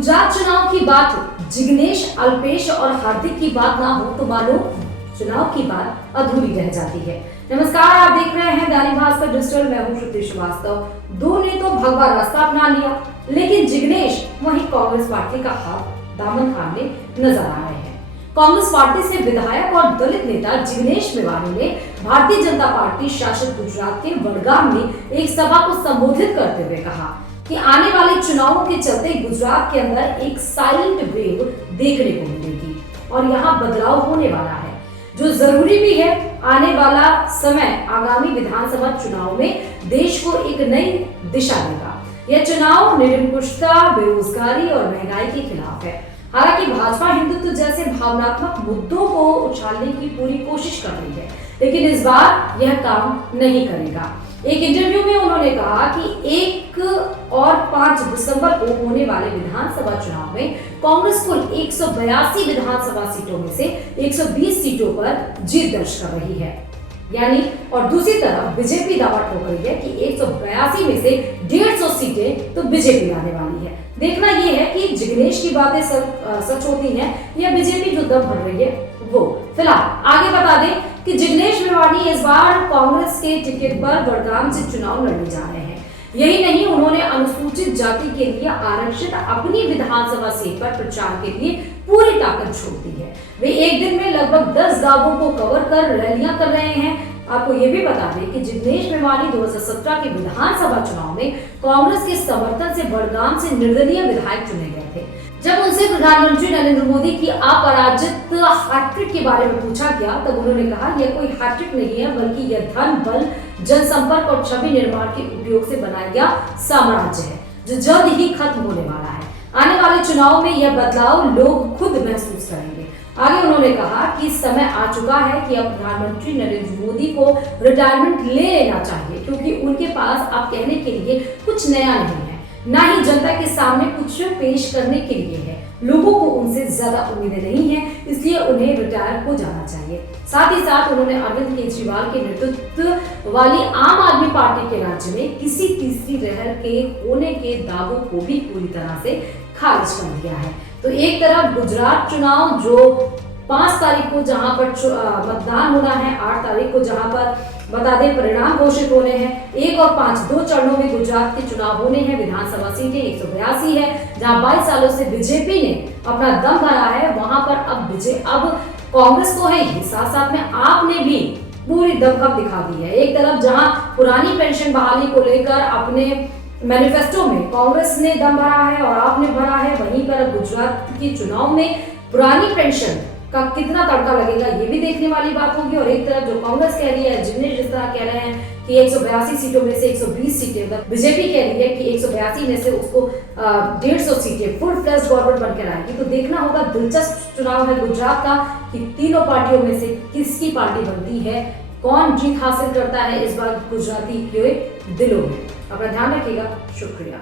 गुजरात चुनाव की बात हो, जिग्नेश, अल्पेश और हार्दिक की बात ना हो तो मानो चुनाव की बात अधूरी रह जाती है। नमस्कार, आप देख रहे हैं दैनिक भास्कर डिजिटल। मैं हूं श्रुति श्रीवास्तव। दो ने तो भगवा रास्ता अपना लिया, लेकिन जिग्नेश वहीं कांग्रेस पार्टी का हाथ दामन थामे नजर आ रहे हैं। कांग्रेस पार्टी से विधायक और दलित नेता जिग्नेश मेवाणी ने भारतीय जनता पार्टी शासित गुजरात के वडगाम में एक सभा को संबोधित करते हुए कहा कि आने वाले चुनावों के चलते गुजरात के अंदर एक साइलेंट वेव देखने को मिलेगी और यहाँ बदलाव होने वाला है, जो जरूरी भी है। आने वाला समय आगामी विधानसभा चुनाव में देश को एक नई दिशा देगा। यह चुनाव निरंकुशता, बेरोजगारी और महंगाई के खिलाफ है। हालांकि भाजपा हिंदुत्व जैसे भावनात्मक मुद्दों को उछालने की पूरी कोशिश कर रही है, लेकिन इस बार यह काम नहीं करेगा। एक इंटरव्यू में उन्होंने कहा कि 1 और 5 दिसंबर को होने वाले विधानसभा चुनाव में कांग्रेस कुल 182 विधानसभा सीटों में से 120 सीटों पर जीत दर्ज कर रही है, यानी और दूसरी तरफ बीजेपी दावा ठोक रही है कि 182 में से 150 सीटें तो बीजेपी लाने वाली है। देखना यह है कि जिग्नेश की बातें सच होती हैं या बीजेपी जो दम भर रही है वो। फिलहाल आगे बता दें कि जिग्नेश मेवाणी इस बार कांग्रेस के टिकट पर वडगाम से चुनाव लड़ने जा रहे हैं। यही नहीं, उन्होंने अनुसूचित जाति के लिए आरक्षित अपनी विधानसभा सीट पर प्रचार के लिए पूरी ताकत छोड़ दी है। वे एक दिन में लगभग 10 गांवों को कवर कर रैलियां कर रहे हैं। आपको ये भी बता दें कि जिग्नेश मेवाणी 2017 के विधानसभा चुनाव में कांग्रेस के समर्थन से वडगाम से निर्दलीय विधायक चुने गए थे। जब उनसे प्रधानमंत्री नरेंद्र मोदी की अपराजित हैट्रिक के बारे में पूछा गया, तब उन्होंने कहा यह कोई हैट्रिक नहीं है, बल्कि यह धन, बल, जनसंपर्क और छवि निर्माण के उपयोग से बनाया गया साम्राज्य है, जो जल्द ही खत्म होने वाला है। आने वाले चुनाव में यह बदलाव लोग खुद महसूस करेंगे। आगे उन्होंने कहा कि समय आ चुका है कि अब प्रधानमंत्री नरेंद्र मोदी को रिटायरमेंट ले लेना चाहिए, क्योंकि उनके पास अब कहने के लिए कुछ नया नहीं है, ना ही जनता के सामने कुछ पेश करने के लिए है। लोगों को उनसे ज्यादा उम्मीदें नहीं है, इसलिए उन्हें रिटायर हो जाना चाहिए। साथ ही साथ उन्होंने अरविंद केजरीवाल के नेतृत्व वाली आम आदमी पार्टी के राज्य में किसी तीसरी लहर के होने के दावों को भी पूरी तरह से खारिज कर दिया है। तो एक तरफ गुजरात चुनाव जो 5 तारीख को जहां पर मतदान होना है, 8 तारीख को जहां पर बता दें परिणाम घोषित होने हैं। 1 और 5 दो चरणों में गुजरात के चुनाव होने हैं। विधानसभा सीटें 182 है, जहां 22 सालों से बीजेपी ने अपना दम भरा है, वहां पर अब कांग्रेस को है ही, साथ साथ में आपने भी पूरी दमखम दिखा दी है। एक तरफ जहां पुरानी पेंशन बहाली को लेकर अपने मैनिफेस्टो में कांग्रेस ने दम भरा है और आपने भरा है, वहीं पर गुजरात के चुनाव में पुरानी पेंशन का कितना तड़का लगेगा ये भी देखने वाली बात होगी। और एक तरफ जो कांग्रेस कह रही है, जिग्नेश जिस तरह कह रहे हैं कि 182 सीटों में से 120 सीटें, मतलब बीजेपी कह रही है कि 182 में से उसको 150 सीटें फुल फ्लेज्ड गवर्नमेंट बनकर आएगी। तो देखना होगा, दिलचस्प चुनाव है गुजरात का कि तीनों पार्टियों में से किसकी पार्टी बनती है, कौन जीत हासिल करता है इस बार गुजराती के दिलों में। अपना ध्यान रखिएगा। शुक्रिया।